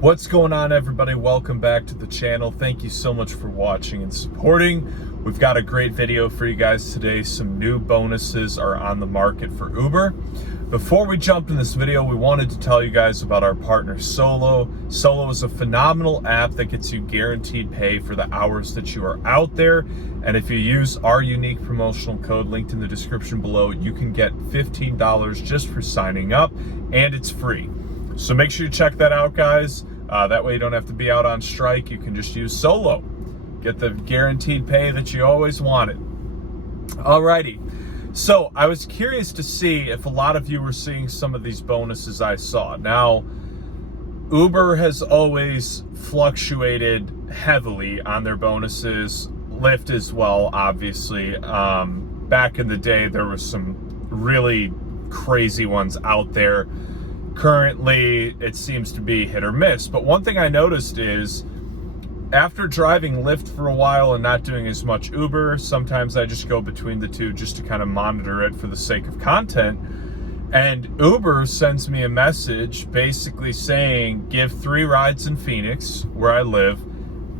What's going on, everybody? Welcome back to the channel. Thank you so much for watching and supporting. We've got a great video for you guys today. Some new bonuses are on the market for Uber. Before we jump in this video, we wanted to tell you guys about our partner Solo. Solo is a phenomenal app that gets you guaranteed pay for the hours that you are out there. And if you use our unique promotional code linked in the description below, you can get $15 just for signing up, and it's free. So make sure you check that out, guys. That way you don't have to be out on strike. You can just use Solo. Get the guaranteed pay that you always wanted. Alrighty. So I was curious to see if a lot of you were seeing some of these bonuses I saw. Now, Uber has always fluctuated heavily on their bonuses. Lyft as well, obviously. Back in the day, there were some really crazy ones out there. Currently, it seems to be hit or miss. But one thing I noticed is, after driving Lyft for a while and not doing as much Uber, sometimes I just go between the two just to kind of monitor it for the sake of content. And Uber sends me a message basically saying, give 3 rides in Phoenix, where I live,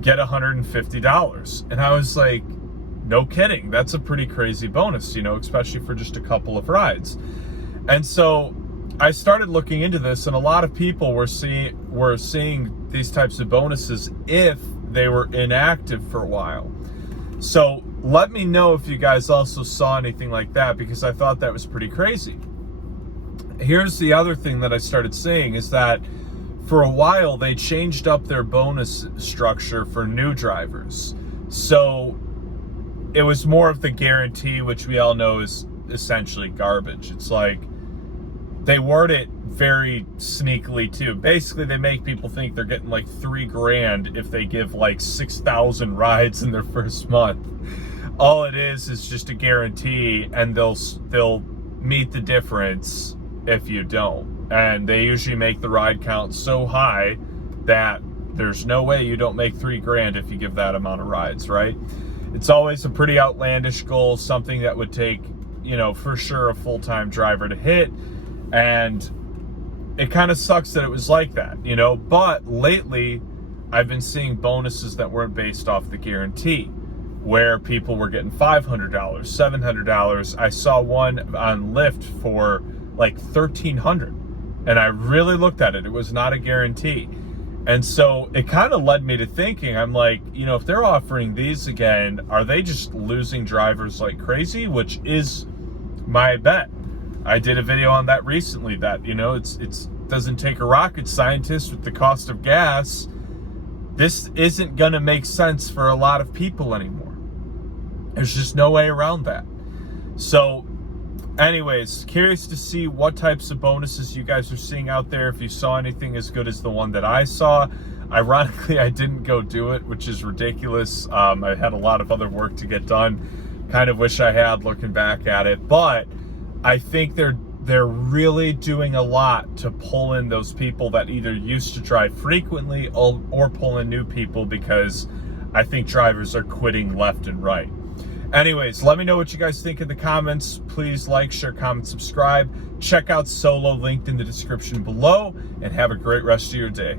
get $150. And I was like, no kidding. That's a pretty crazy bonus, you know, especially for just a couple of rides. And so I started looking into this, and a lot of people were seeing these types of bonuses if they were inactive for a while. So let me know if you guys also saw anything like that, because I thought that was pretty crazy. Here's the other thing that I started seeing is that for a while they changed up their bonus structure for new drivers. So it was more of the guarantee, which we all know is essentially garbage. It's like, they word it very sneakily too. Basically, they make people think they're getting like $3,000 if they give like 6,000 rides in their first month. All it is just a guarantee, and they'll meet the difference if you don't. And they usually make the ride count so high that there's no way you don't make $3,000 if you give that amount of rides, right? It's always a pretty outlandish goal, something that would take, you know, for sure a full-time driver to hit. And it kind of sucks that it was like that, you know. But lately, I've been seeing bonuses that weren't based off the guarantee, where people were getting $500, $700. I saw one on Lyft for like $1,300, and I really looked at it. It was not a guarantee. And so it kind of led me to thinking, I'm like, you know, if they're offering these again, are they just losing drivers like crazy? Which is my bet. I did a video on that recently, that, you know, it doesn't take a rocket scientist with the cost of gas. This isn't going to make sense for a lot of people anymore. There's just no way around that. So anyways, curious to see what types of bonuses you guys are seeing out there. If you saw anything as good as the one that I saw. Ironically, I didn't go do it, which is ridiculous. I had a lot of other work to get done. Kind of wish I had, looking back at it. But I think they're really doing a lot to pull in those people that either used to drive frequently or pull in new people, because I think drivers are quitting left and right. Anyways, let me know what you guys think in the comments. Please like, share, comment, subscribe. Check out Solo, linked in the description below, and have a great rest of your day.